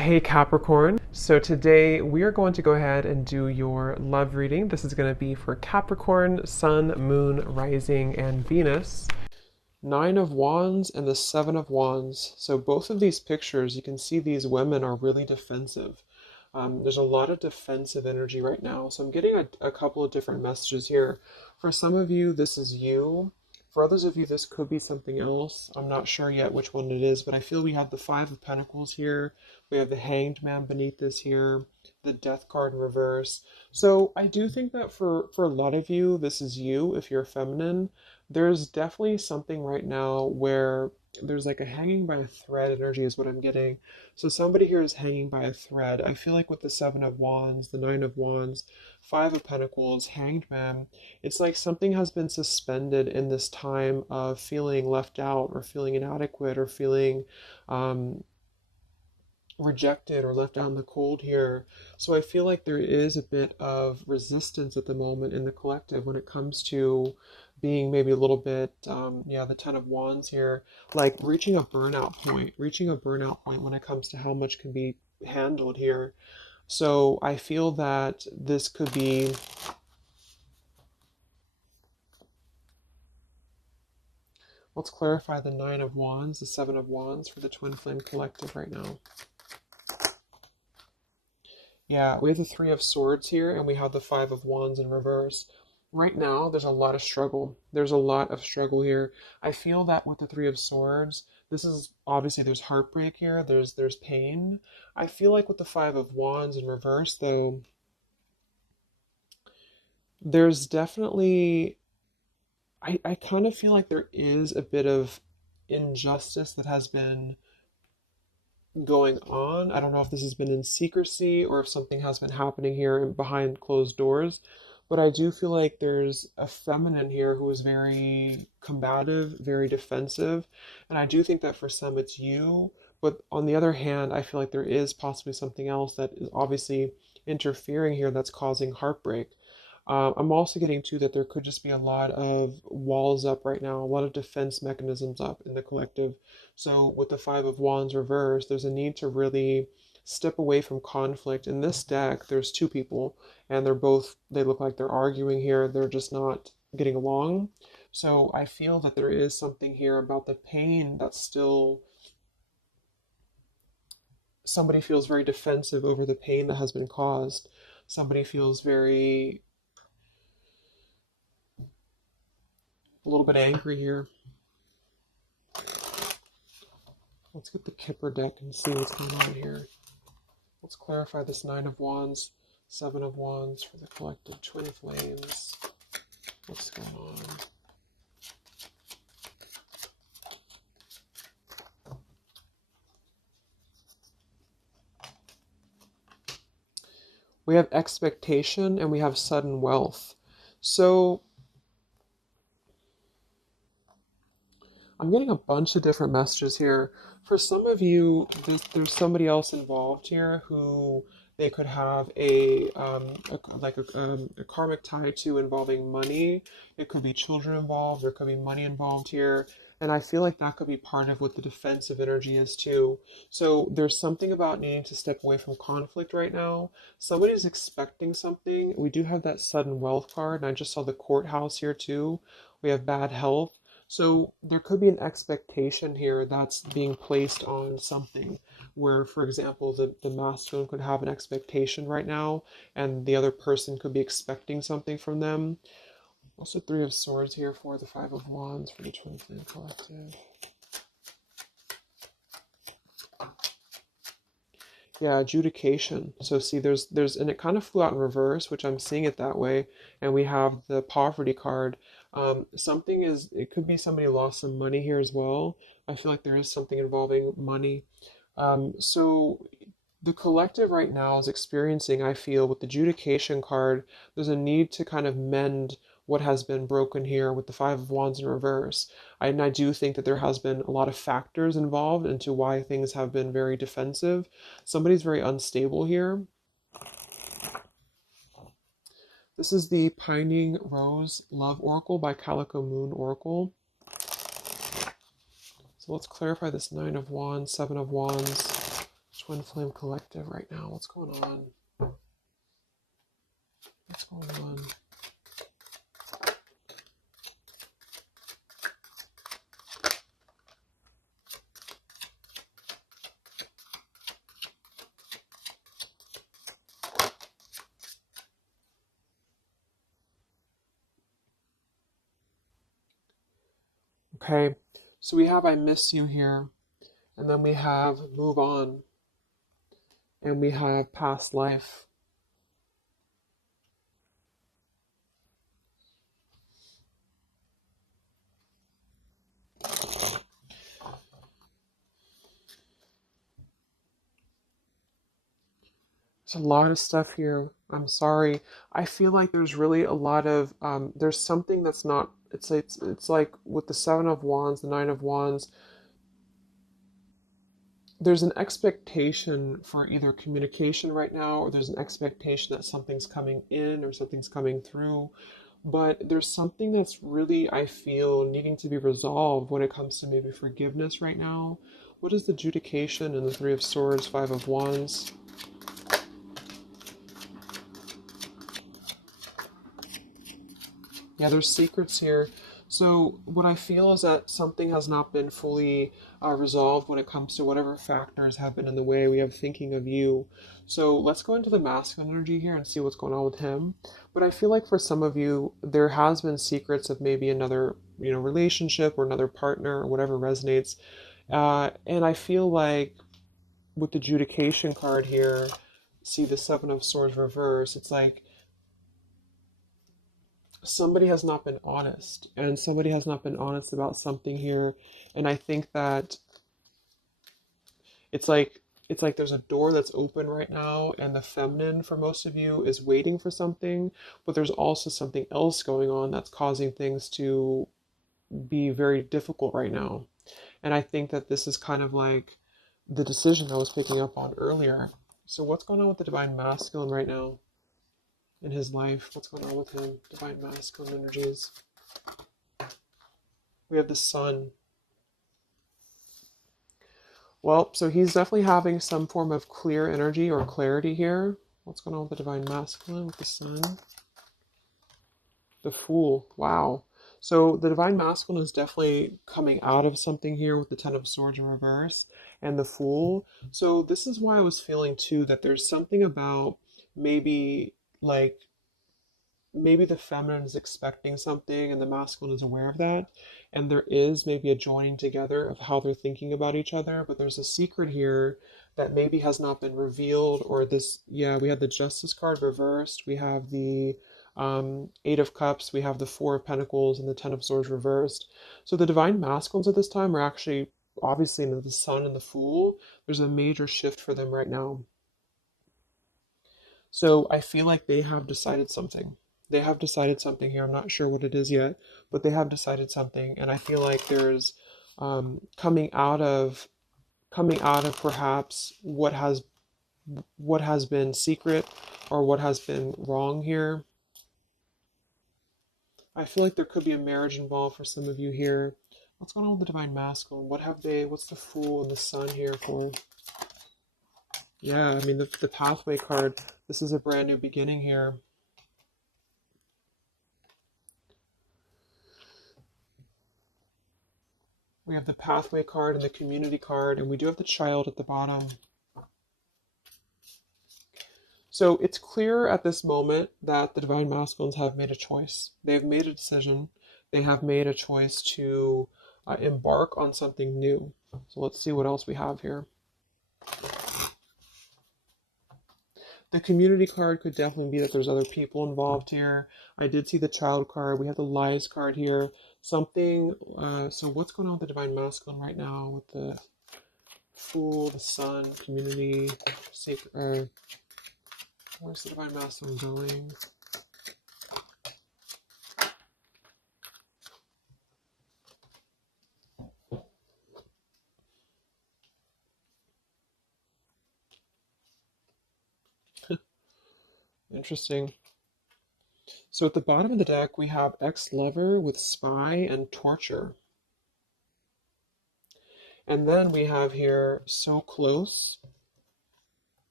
Hey Capricorn. So today we are going to go ahead and do your love reading. This is going to be for Capricorn, Sun, Moon, Rising, and Venus. Nine of Wands and the Seven of Wands. So both of these pictures, you can see these women are really defensive. There's a lot of defensive energy right now. So I'm getting a couple of different messages here. For some of you, this is you. For others of you, this could be something else. I'm not sure yet which one it is, but I feel we have the Five of Pentacles here. We have the Hanged Man beneath this here, the Death card in reverse. So I do think that for a lot of you, this is you if you're feminine. There's definitely something right now where there's like a hanging by a thread energy is what I'm getting. So somebody here is hanging by a thread. I feel like with the Seven of Wands, the Nine of Wands, Five of Pentacles, Hanged Man, it's like something has been suspended in this time of feeling left out or feeling inadequate or feeling rejected or left out in the cold here. So I feel like there is a bit of resistance at the moment in the collective when it comes to being maybe a little bit, the Ten of Wands here, like reaching a burnout point when it comes to how much can be handled here. So I feel that this could be, let's clarify the Nine of Wands, the Seven of Wands for the Twin Flame Collective right now. Yeah, we have the Three of Swords here, and we have the Five of Wands in reverse. Right now, there's a lot of struggle. There's a lot of struggle here. I feel that with the Three of Swords, this is obviously there's heartbreak here, there's pain. I feel like with the Five of Wands in reverse, though, there's definitely, I kind of feel like there is a bit of injustice that has been going on. I don't know if this has been in secrecy or if something has been happening here behind closed doors, but I do feel like there's a feminine here who is very combative, very defensive, and I do think that for some it's you, but on the other hand, I feel like there is possibly something else that is obviously interfering here that's causing heartbreak. I'm also getting too that there could just be a lot of walls up right now, a lot of defense mechanisms up in the collective. So with the Five of Wands reversed, there's a need to really step away from conflict. In this deck, there's two people, and they look like they're arguing here. They're just not getting along. So I feel that there is something here about the pain that's still, somebody feels very defensive over the pain that has been caused. Somebody feels very, a little bit angry here. Let's get the Kipper deck and see what's going on here. Let's clarify this Nine of Wands, Seven of Wands for the collective Twin Flames. What's going on? We have expectation and we have sudden wealth. So I'm getting a bunch of different messages here. For some of you, there's somebody else involved here who they could have a karmic tie to involving money. It could be children involved. There could be money involved here. And I feel like that could be part of what the defensive energy is too. So there's something about needing to step away from conflict right now. Somebody's expecting something. We do have that sudden wealth card, and I just saw the courthouse here too. We have bad health. So there could be an expectation here that's being placed on something where, for example, the masculine could have an expectation right now and the other person could be expecting something from them. Also Three of Swords here for the Five of Wands for the Twin Flame Collective. Yeah, adjudication. So see, and it kind of flew out in reverse, which I'm seeing it that way. And we have the poverty card. It could be somebody lost some money here as well. I feel like there is something involving money. So the collective right now is experiencing, I feel, with the adjudication card, there's a need to kind of mend what has been broken here with the Five of Wands in reverse. And I do think that there has been a lot of factors involved into why things have been very defensive. Somebody's very unstable here. This is the Pining Rose Love Oracle by Calico Moon Oracle. So let's clarify this Nine of Wands, Seven of Wands, Twin Flame Collective right now. What's going on? What's going on? Okay, so we have I miss you here, and then we have move on, and we have past life. There's a lot of stuff here. I'm sorry. I feel like there's really a lot of there's something that's not. It's like with the Seven of Wands, the Nine of Wands. There's an expectation for either communication right now, or there's an expectation that something's coming in or something's coming through. But there's something that's really, I feel, needing to be resolved when it comes to maybe forgiveness right now. What is the adjudication in the Three of Swords, Five of Wands? Yeah, there's secrets here. So what I feel is that something has not been fully resolved when it comes to whatever factors have been in the way. We have thinking of you. So let's go into the masculine energy here and see what's going on with him. But I feel like for some of you, there has been secrets of maybe another, relationship or another partner or whatever resonates. And I feel like with the adjudication card here, see the Seven of Swords reverse, it's like somebody has not been honest, and somebody has not been honest about something here. And I think that it's like there's a door that's open right now, and the feminine for most of you is waiting for something, but there's also something else going on that's causing things to be very difficult right now. And I think that this is kind of like the decision I was picking up on earlier. So what's going on with the divine masculine right now in his life? What's going on with him? Divine masculine energies. We have the sun. Well, so he's definitely having some form of clear energy or clarity here. What's going on with the divine masculine with the sun? The Fool. Wow. So the divine masculine is definitely coming out of something here with the Ten of Swords in reverse and the Fool. So this is why I was feeling too that there's something about maybe like maybe the feminine is expecting something and the masculine is aware of that, and there is maybe a joining together of how they're thinking about each other, but there's a secret here that maybe has not been revealed. Or this, yeah, we have the Justice card reversed, we have the Eight of Cups, we have the Four of Pentacles, and the Ten of Swords reversed. So the divine masculines at this time are actually obviously into the Sun and the Fool. There's a major shift for them right now. So I feel like they have decided something. They have decided something here. I'm not sure what it is yet, but they have decided something, and I feel like there's coming out of perhaps what has been secret or what has been wrong here. I feel like there could be a marriage involved for some of you here. What's going on with the divine masculine? What's the Fool and the Sun here for? Yeah, I mean, the pathway card, this is a brand new beginning here. We have the pathway card and the community card, and we do have the Child at the bottom. So it's clear at this moment that the divine masculines have made a choice. They've made a decision. They have made a choice to embark on something new. So let's see what else we have here. The community card could definitely be that there's other people involved here. I did see the Child card. We have the Lies card here. Something, so what's going on with the divine masculine right now with the Fool, the Sun, community, sacred, where's the divine masculine going? Interesting. So at the bottom of the deck, we have ex-lover with spy and torture. And then we have here so close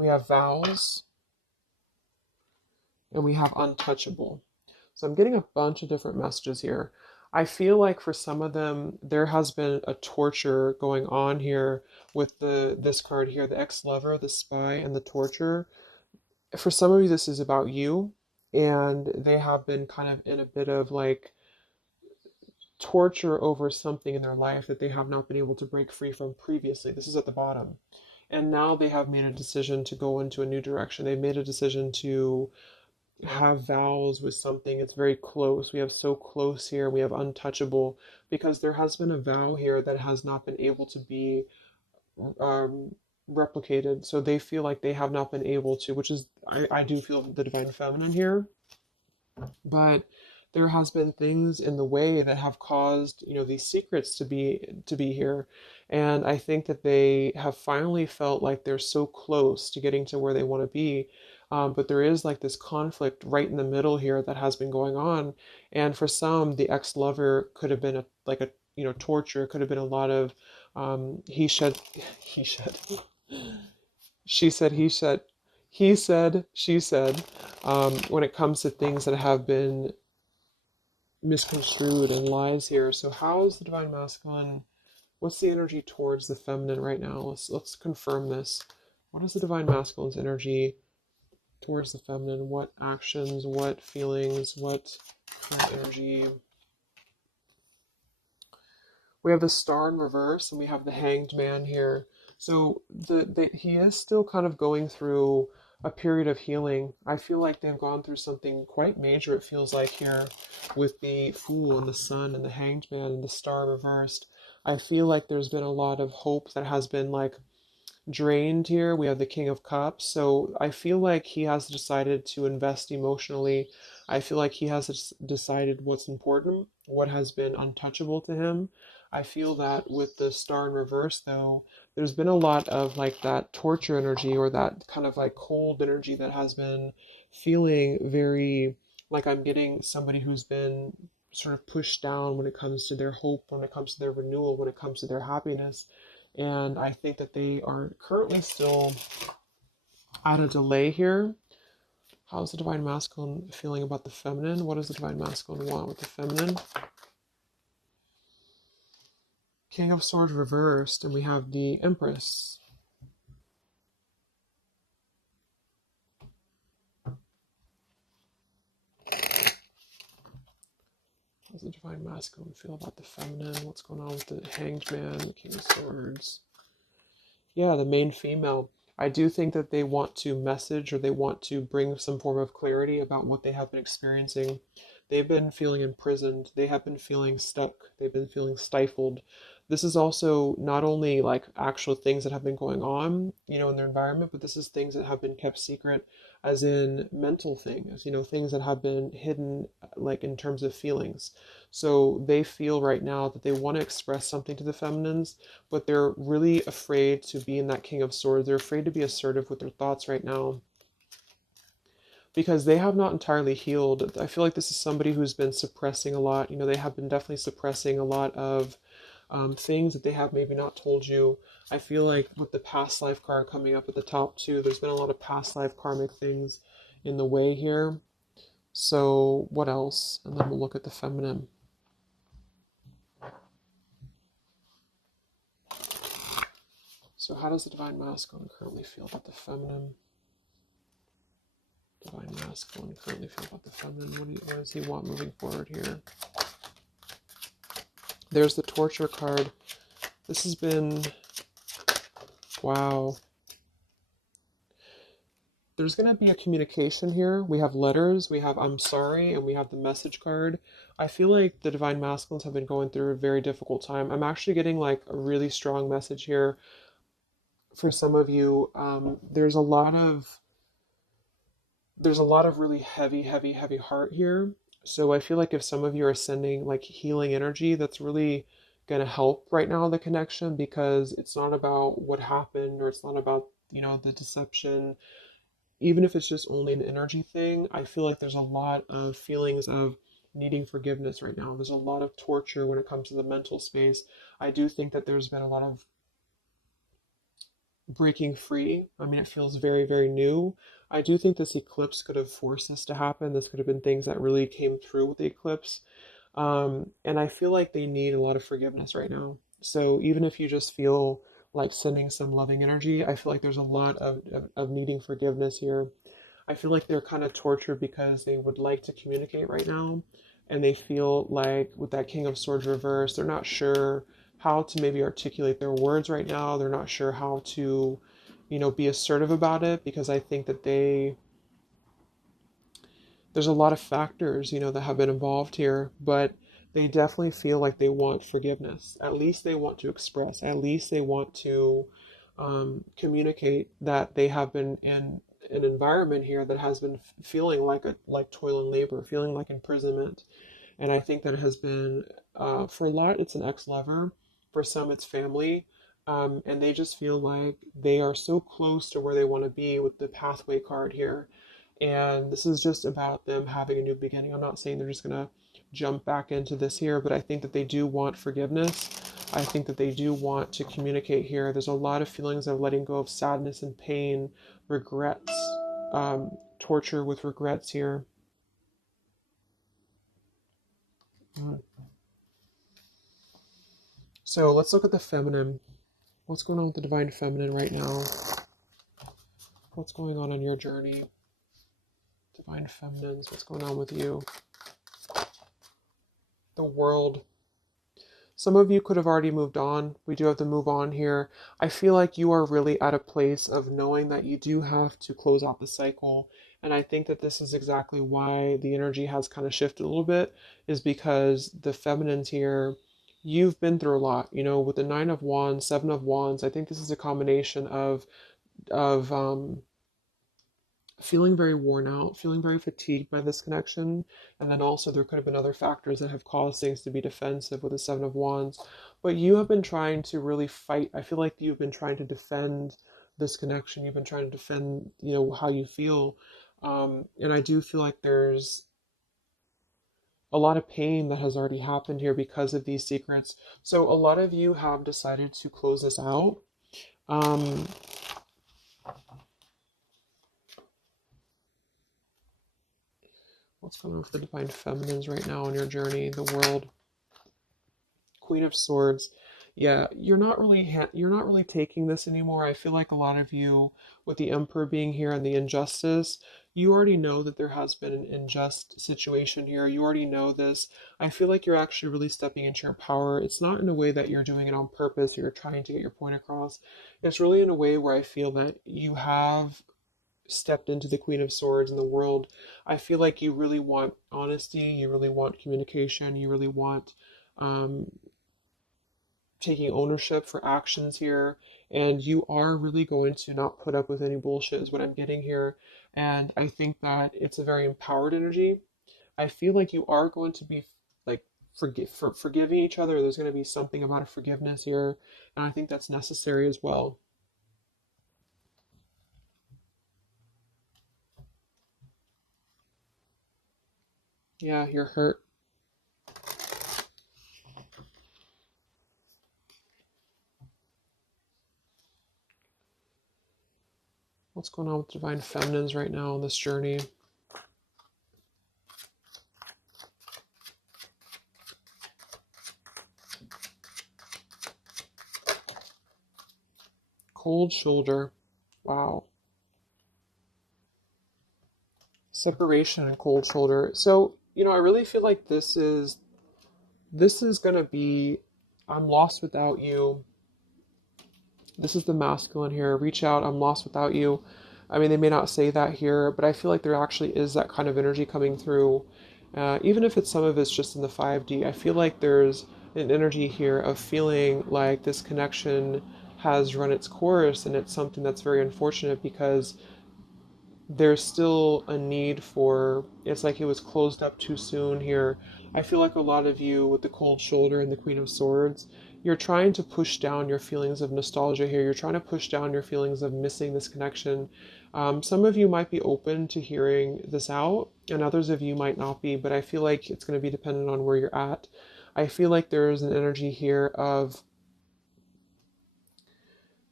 We have vows, and we have untouchable. So I'm getting a bunch of different messages here. I feel like for some of them, there has been a torture going on here with this card here, the ex-lover, the spy, and the torture. For some of you, this is about you, and they have been kind of in a bit of like torture over something in their life that they have not been able to break free from previously. This is at the bottom. And now they have made a decision to go into a new direction. They've made a decision to have vows with something. It's very close. We have so close here. We have untouchable because there has been a vow here that has not been able to be um, replicated. So they feel like they have not been able to, which is, I do feel the divine feminine here, but there has been things in the way that have caused, you know, these secrets to be here. And I think that they have finally felt like they're so close to getting to where they want to be. But there is like this conflict right in the middle here that has been going on. And for some, the ex-lover could have been like a, you know, torture. It could have been a lot of he said, he said, she said, he said, she said, when it comes to things that have been misconstrued and lies here. So how is the divine masculine? What's the energy towards the feminine right now? Let's confirm this. What is the divine masculine's energy towards the feminine? What actions, what feelings, what current energy? We have the star in reverse and we have the hanged man here. So he is still kind of going through a period of healing. I feel like they've gone through something quite major, it feels like here, with the fool and the sun and the hanged man and the star reversed. I feel like there's been a lot of hope that has been like drained here. We have the King of Cups. So I feel like he has decided to invest emotionally. I feel like he has decided what's important, what has been untouchable to him. I feel that with the star in reverse, though, there's been a lot of like that torture energy or that kind of like cold energy that has been feeling very like I'm getting somebody who's been sort of pushed down when it comes to their hope, when it comes to their renewal, when it comes to their happiness. And I think that they are currently still at a delay here. How's the divine masculine feeling about the feminine? What does the divine masculine want with the feminine? King of Swords reversed, and we have the Empress. How does the divine masculine feel about the feminine? What's going on with the Hanged Man, the King of Swords? Yeah, the main female. I do think that they want to message or they want to bring some form of clarity about what they have been experiencing. They've been feeling imprisoned. They have been feeling stuck. They've been feeling stifled. This is also not only like actual things that have been going on, you know, in their environment, but this is things that have been kept secret, as in mental things, you know, things that have been hidden, like in terms of feelings. So they feel right now that they want to express something to the feminines, but they're really afraid to be in that King of Swords. They're afraid to be assertive with their thoughts right now because they have not entirely healed. I feel like this is somebody who's been suppressing a lot. You know, they have been definitely suppressing a lot of things that they have maybe not told you. I feel like with the past life card coming up at the top too, there's been a lot of past life karmic things in the way here. So what else? And then we'll look at the feminine. So how does the divine masculine currently feel about the feminine? Divine masculine currently feel about the feminine? What does he want moving forward here? There's the torture card. This has been, wow. There's going to be a communication here. We have letters, we have I'm sorry, and we have the message card. I feel like the divine masculines have been going through a very difficult time. I'm actually getting like a really strong message here for some of you. There's a lot of really heavy heart here. So I feel like if some of you are sending like healing energy, that's really going to help right now the connection, because it's not about what happened or it's not about, you know, the deception. Even if it's just only an energy thing, I feel like there's a lot of feelings of needing forgiveness right now. There's a lot of torture when it comes to the mental space. I do think that there's been a lot of breaking free. I mean, it feels very, very new. I do think this eclipse could have forced this to happen. This could have been things that really came through with the eclipse. And I feel like they need a lot of forgiveness right now. So even if you just feel like sending some loving energy, I feel like there's a lot of needing forgiveness here. I feel like they're kind of tortured because they would like to communicate right now. And they feel like with that King of Swords reverse, they're not sure how to maybe articulate their words right now. They're not sure how to, be assertive about it because I think that there's a lot of factors, that have been involved here, but they definitely feel like they want forgiveness. At least they want to express. At least they want to communicate that they have been in an environment here that has been feeling like toil and labor, feeling like imprisonment. And I think that it has been for a lot, it's an ex-lover. For some, it's family. And they just feel like they are so close to where they want to be with the pathway card here. And this is just about them having a new beginning. I'm not saying they're just going to jump back into this here, but I think that they do want forgiveness. I think that they do want to communicate here. There's a lot of feelings of letting go of sadness and pain, regrets, torture with regrets here. Mm. So let's look at the feminine. What's going on with the divine feminine right now? What's going on your journey? Divine feminines, what's going on with you? The world. Some of you could have already moved on. We do have to move on here. I feel like you are really at a place of knowing that you do have to close out the cycle. And I think that this is exactly why the energy has kind of shifted a little bit, is because the feminines here, you've been through a lot, with the Nine of Wands, Seven of Wands. I think this is a combination of feeling very worn out, feeling very fatigued by this connection. And then also there could have been other factors that have caused things to be defensive with the Seven of Wands. But you have been trying to really fight. I feel like you've been trying to defend this connection. You've been trying to defend, how you feel. And I do feel like there's a lot of pain that has already happened here because of these secrets. So a lot of you have decided to close this out. Um, What's going on with the divine feminines right now on your journey? The world. Queen of Swords. Yeah, you're not really taking this anymore. I feel like a lot of you, with the Emperor being here and the injustice, you already know that there has been an unjust situation here. You already know this. I feel like you're actually really stepping into your power. It's not in a way that you're doing it on purpose or you're trying to get your point across. It's really in a way where I feel that you have stepped into the Queen of Swords in the world. I feel like you really want honesty, you really want communication, you really want um, taking ownership for actions here, and you are really going to not put up with any bullshit, is what I'm getting here. And I think that it's a very empowered energy. I feel like you are going to be like forgiving each other. There's going to be something about a forgiveness here, and I think that's necessary as well. Yeah, you're hurt. What's going on with divine feminines right now on this journey? Cold shoulder. Wow. Separation and cold shoulder. So, I really feel like this is gonna be, I'm lost without you. This is the masculine here. Reach out, I'm lost without you. I mean, they may not say that here, but I feel like there actually is that kind of energy coming through. Even if some of it's just in the 5D, I feel like there's an energy here of feeling like this connection has run its course, and it's something that's very unfortunate because there's still a need for, it's like it was closed up too soon here. I feel like a lot of you with the cold shoulder and the Queen of Swords, you're trying to push down your feelings of nostalgia here. You're trying to push down your feelings of missing this connection. Some of you might be open to hearing this out, and others of you might not be, but I feel like it's going to be dependent on where you're at. I feel like there's an energy here of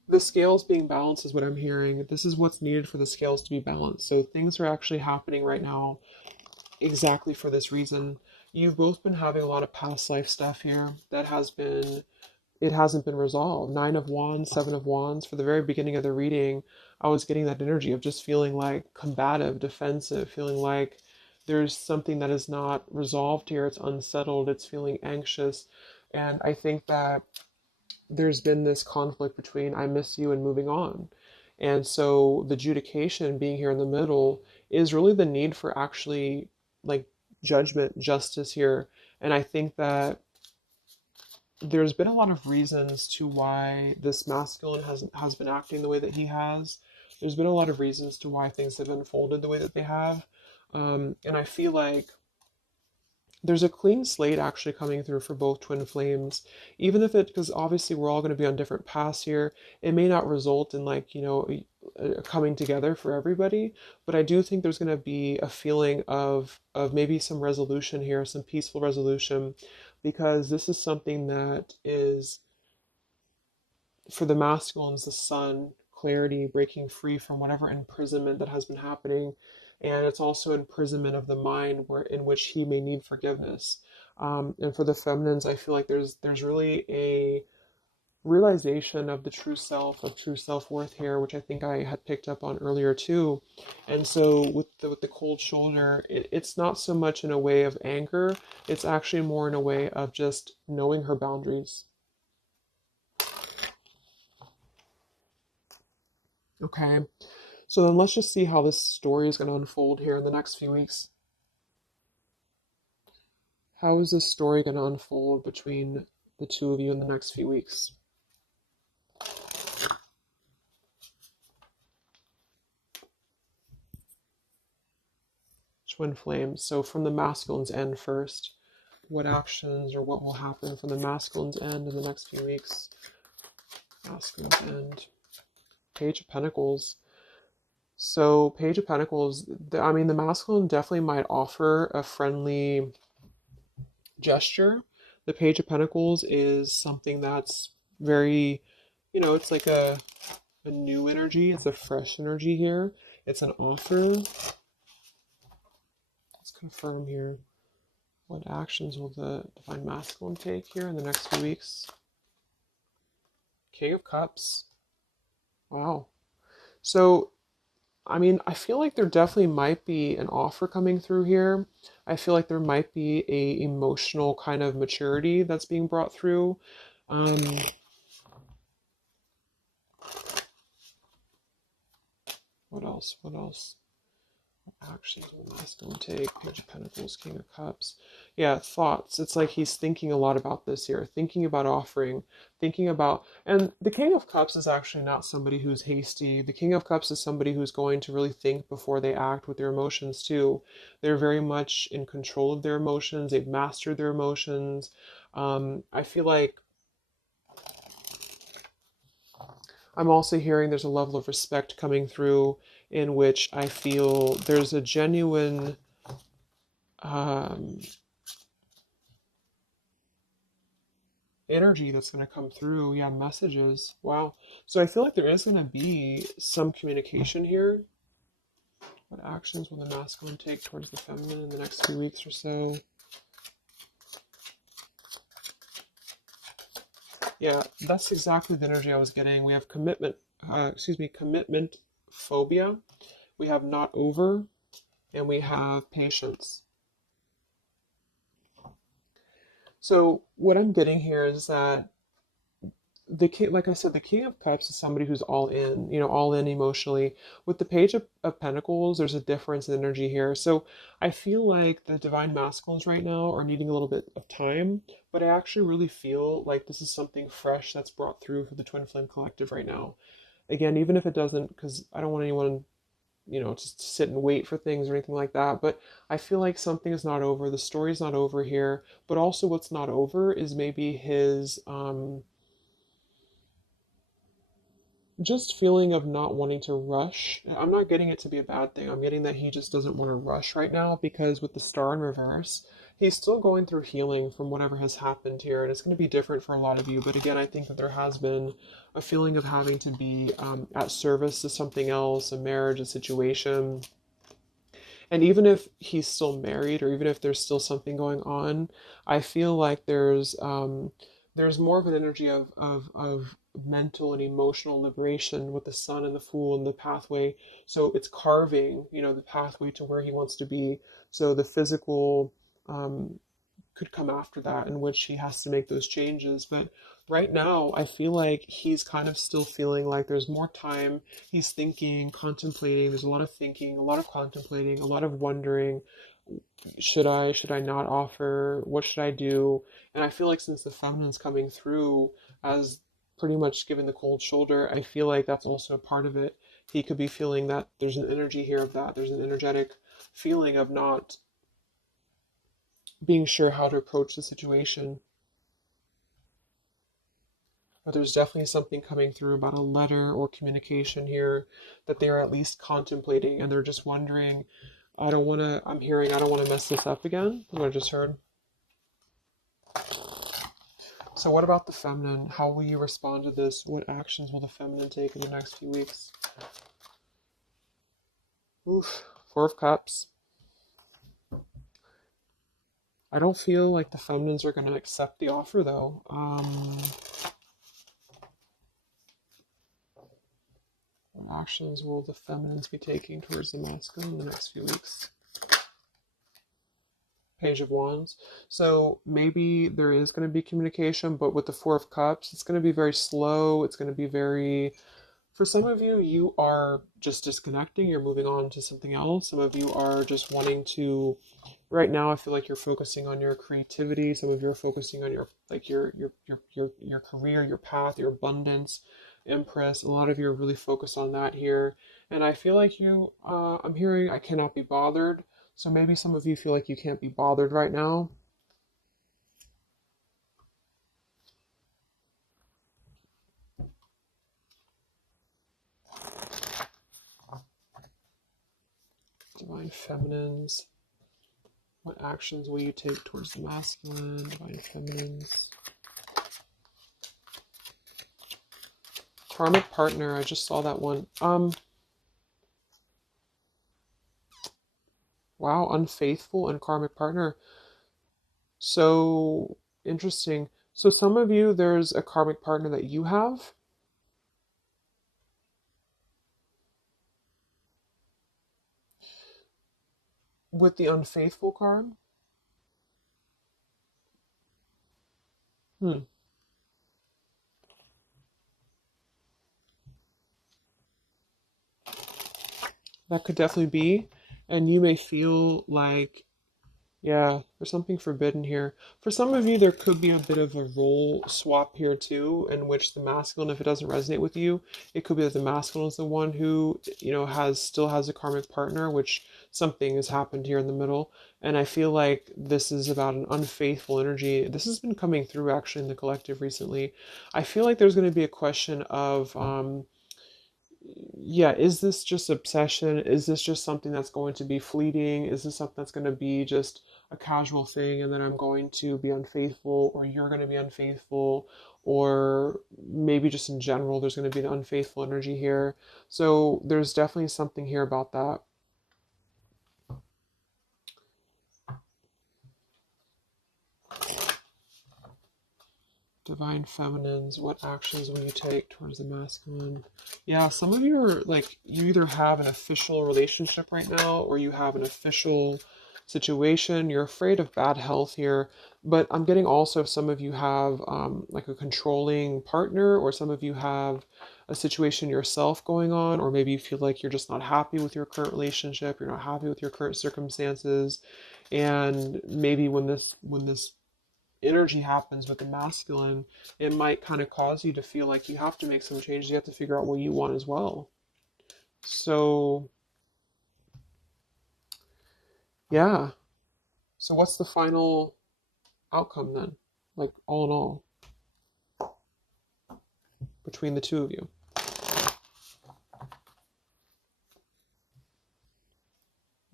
The scales being balanced is what I'm hearing. This is what's needed for the scales to be balanced. So things are actually happening right now exactly for this reason. You've both been having a lot of past life stuff here that it hasn't been resolved. Nine of Wands, Seven of Wands. For the very beginning of the reading, I was getting that energy of just feeling like combative, defensive, feeling like there's something that is not resolved here. It's unsettled. It's feeling anxious. And I think that there's been this conflict between I miss you and moving on. And so the adjudication being here in the middle is really the need for actually like judgment, justice here. And I think that there's been a lot of reasons to why this masculine has been acting the way that he has. There's been a lot of reasons to why things have unfolded the way that they have. And I feel like there's a clean slate actually coming through for both twin flames, even if it, because obviously we're all going to be on different paths here. It may not result in like, a coming together for everybody, but I do think there's going to be a feeling of maybe some resolution here, some peaceful resolution, because this is something that is for the masculines, the sun, clarity, breaking free from whatever imprisonment that has been happening. And it's also imprisonment of the mind where in which he may need forgiveness. And for the feminines, I feel like there's really a realization of the true self, of true self-worth here, which I think I had picked up on earlier too. And so with the cold shoulder, it's not so much in a way of anger, it's actually more in a way of just knowing her boundaries. Okay. So then let's just see how this story is going to unfold here in the next few weeks. How is this story going to unfold between the two of you in the next few weeks? Twin flames. So from the masculine's end first, what actions or what will happen from the masculine's end in the next few weeks? Masculine's end. Page of Pentacles. So Page of Pentacles, I mean, the masculine definitely might offer a friendly gesture. The Page of Pentacles is something that's very, it's like a new energy. It's a fresh energy here. It's an offer. Let's confirm here. What actions will the Divine Masculine take here in the next few weeks? King of Cups. Wow. So I mean, I feel like there definitely might be an offer coming through here. I feel like there might be a emotional kind of maturity that's being brought through. Um, what else? What else? Actions will masculine take? Page of Pentacles, King of Cups. Yeah, thoughts. It's like he's thinking a lot about this here, thinking about offering, thinking about, and the King of Cups is actually not somebody who's hasty. The King of Cups is somebody who's going to really think before they act with their emotions too. They're very much in control of their emotions. They've mastered their emotions. I feel like I'm also hearing there's a level of respect coming through in which I feel there's a genuine energy that's going to come through. Yeah, messages. Wow. So I feel like there is going to be some communication here. What actions will the masculine take towards the feminine in the next few weeks or so? Yeah, that's exactly the energy I was getting. We have commitment, commitment phobia. We have not over, and we have patience. So what I'm getting here is that the king, like I said, the King of Cups is somebody who's all in, all in emotionally. With the Page of Pentacles, there's a difference in energy here. So I feel like the Divine Masculines right now are needing a little bit of time, but I actually really feel like this is something fresh that's brought through for the Twin Flame Collective right now. Again, even if it doesn't, because I don't want anyone, just sit and wait for things or anything like that. But I feel like something is not over. The story's not over here. But also what's not over is maybe his just feeling of not wanting to rush. I'm not getting it to be a bad thing. I'm getting that he just doesn't want to rush right now because with the star in reverse, he's still going through healing from whatever has happened here. And it's going to be different for a lot of you. But again, I think that there has been a feeling of having to be at service to something else, a marriage, a situation. And even if he's still married or even if there's still something going on, I feel like there's more of an energy of mental and emotional liberation with the sun and the fool and the pathway. So it's carving, the pathway to where he wants to be. So the physical um, could come after that, in which he has to make those changes. But right now, I feel like he's kind of still feeling like there's more time. He's thinking, contemplating. There's a lot of thinking, a lot of contemplating, a lot of wondering. Should I not offer? What should I do? And I feel like since the feminine's coming through as pretty much giving the cold shoulder, I feel like that's also a part of it. He could be feeling that there's an energy here of that. There's an energetic feeling of not being sure how to approach the situation. But there's definitely something coming through about a letter or communication here that they are at least contemplating and they're just wondering, I don't want to mess this up again. What I just heard. So what about the feminine? How will you respond to this? What actions will the feminine take in the next few weeks? Oof, Four of Cups. I don't feel like the feminines are going to accept the offer though. What actions will the feminines be taking towards the masculine in the next few weeks? Page of Wands. So maybe there is going to be communication, but with the Four of Cups, it's going to be very slow. It's going to be very, for some of you, you are just disconnecting. You're moving on to something else. Some of you are just wanting to, right now, I feel like you're focusing on your creativity. Some of you are focusing on your, like your career, your path, your abundance, Empress. A lot of you are really focused on that here. And I feel like I'm hearing I cannot be bothered. So maybe some of you feel like you can't be bothered right now. Divine Feminines. What actions will you take towards the masculine? Divine Feminines. Karmic partner. I just saw that one. Wow, unfaithful and karmic partner. So interesting. So some of you, there's a karmic partner that you have. With the unfaithful card. Hmm. That could definitely be. And you may feel like, yeah, there's something forbidden here. For some of you, there could be a bit of a role swap here too, in which the masculine, if it doesn't resonate with you, it could be that the masculine is the one who, still has a karmic partner, which something has happened here in the middle. And I feel like this is about an unfaithful energy. This has been coming through actually in the collective recently. I feel like there's going to be a question of, yeah, is this just obsession? Is this just something that's going to be fleeting? Is this something that's going to be just a casual thing and then I'm going to be unfaithful or you're going to be unfaithful or maybe just in general there's going to be an unfaithful energy here. So there's definitely something here about that. Divine Feminines, what actions will you take towards the masculine? Yeah, some of you are like, you either have an official relationship right now or you have an official situation. You're afraid of bad health here, but I'm getting also some of you have like a controlling partner or some of you have a situation yourself going on, or maybe you feel like you're just not happy with your current relationship, you're not happy with your current circumstances, and maybe when this energy happens with the masculine, it might kind of cause you to feel like you have to make some changes. You have to figure out what you want as well. So, yeah. So, what's the final outcome then? Like, all in all, between the two of you?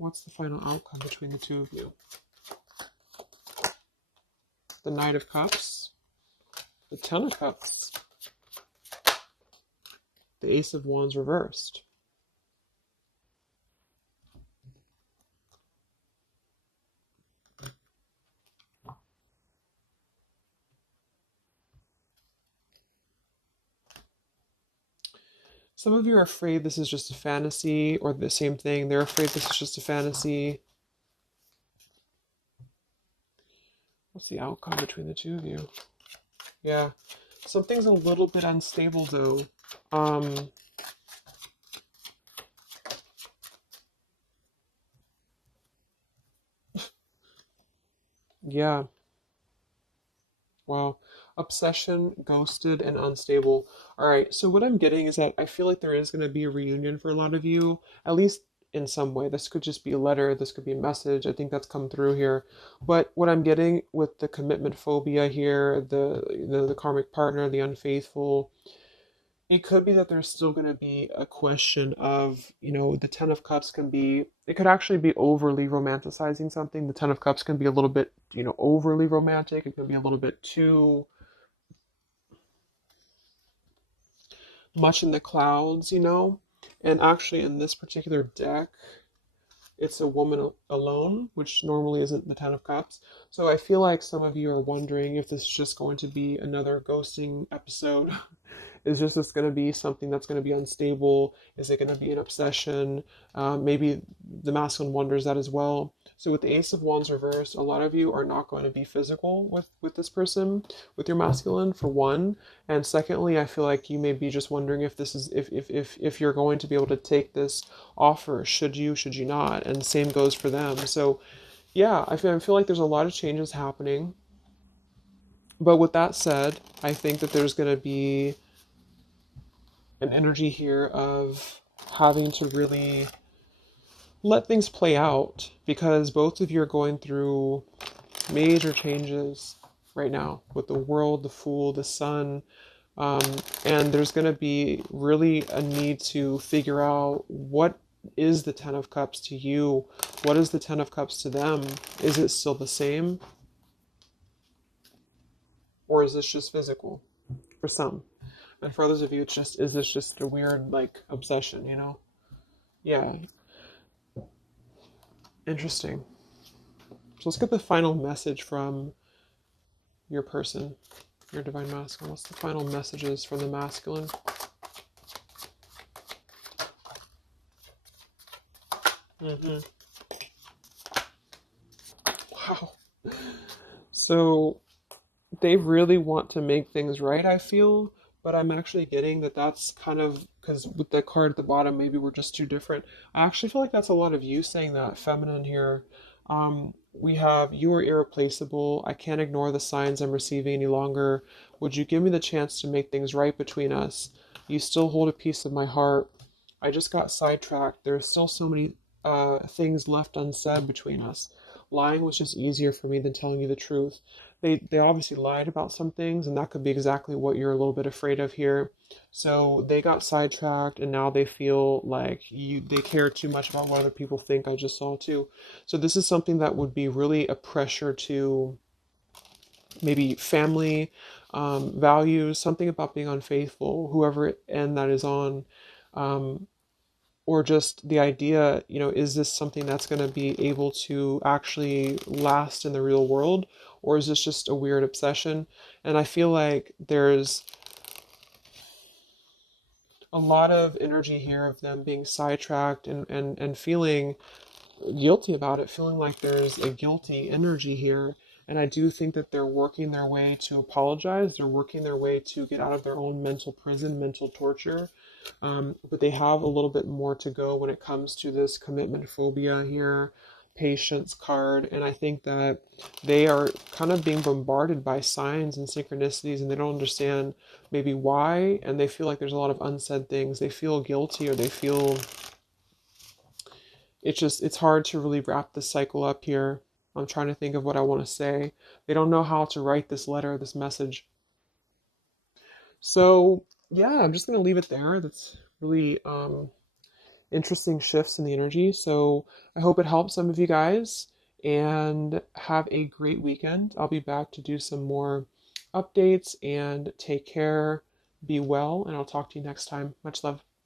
What's the final outcome between the two of you? The Knight of Cups, the Ten of Cups, the Ace of Wands reversed. Some of you are afraid this is just a fantasy, or the same thing. They're afraid this is just a fantasy. What's the outcome between the two of you? Yeah. Something's a little bit unstable, though. Yeah. Wow. Obsession, ghosted, and unstable. All right. So what I'm getting is that I feel like there is going to be a reunion for a lot of you, at least in some way. This could just be a letter. This could be a message. I think that's come through here. But what I'm getting with the commitment phobia here, the karmic partner, the unfaithful, it could be that there's still going to be a question of, the Ten of Cups can be, it could actually be overly romanticizing something. The Ten of Cups can be a little bit, overly romantic. It can be a little bit too much in the clouds. And actually, in this particular deck, it's a woman alone, which normally isn't the Ten of Cups. So I feel like some of you are wondering if this is just going to be another ghosting episode. Is just this going to be something that's going to be unstable? Is it going to be an obsession? Maybe the masculine wonders that as well. So with the Ace of Wands reversed, a lot of you are not going to be physical with this person, with your masculine, for one. And secondly, I feel like you may be just wondering if this is if you're going to be able to take this offer. Should you not? And same goes for them. So yeah, I feel like there's a lot of changes happening. But with that said, I think that there's going to be an energy here of having to really let things play out, because both of you are going through major changes right now with the world, the Fool, the Sun, and there's going to be really a need to figure out what is the Ten of Cups to you, what is the Ten of Cups to them. Is it still the same, or is this just physical for some? And for others of you, is this just a weird, obsession, Yeah, interesting. So let's get the final message from your person, your divine masculine. What's the final messages from the masculine? Wow. So they really want to make things right, I feel, but I'm actually getting that that's kind of, because with the card at the bottom, maybe we're just too different. I actually feel like that's a lot of you saying that, feminine here. We have, you are irreplaceable. I can't ignore the signs I'm receiving any longer. Would you give me the chance to make things right between us? You still hold a piece of my heart. I just got sidetracked. There are still so many things left unsaid between us. Lying was just easier for me than telling you the truth. They obviously lied about some things, and that could be exactly what you're a little bit afraid of here. So they got sidetracked, and now they feel like they care too much about what other people think. I just saw too. So this is something that would be really a pressure to maybe family, values, something about being unfaithful, whoever end that is on. Or just the idea, is this something that's going to be able to actually last in the real world? Or is this just a weird obsession? And I feel like there's a lot of energy here of them being sidetracked and feeling guilty about it, feeling like there's a guilty energy here. And I do think that they're working their way to apologize. They're working their way to get out of their own mental prison, mental torture. But they have a little bit more to go when it comes to this commitment phobia here, patience card. And I think that they are kind of being bombarded by signs and synchronicities, and they don't understand maybe why. And they feel like there's a lot of unsaid things. They feel guilty, or they feel it's hard to really wrap this cycle up here. I'm trying to think of what I want to say. They don't know how to write this letter, this message. So yeah, I'm just gonna leave it there. That's really interesting shifts in the energy. So I hope it helps some of you guys, and have a great weekend. I'll be back to do some more updates, and take care, be well, and I'll talk to you next time. Much love.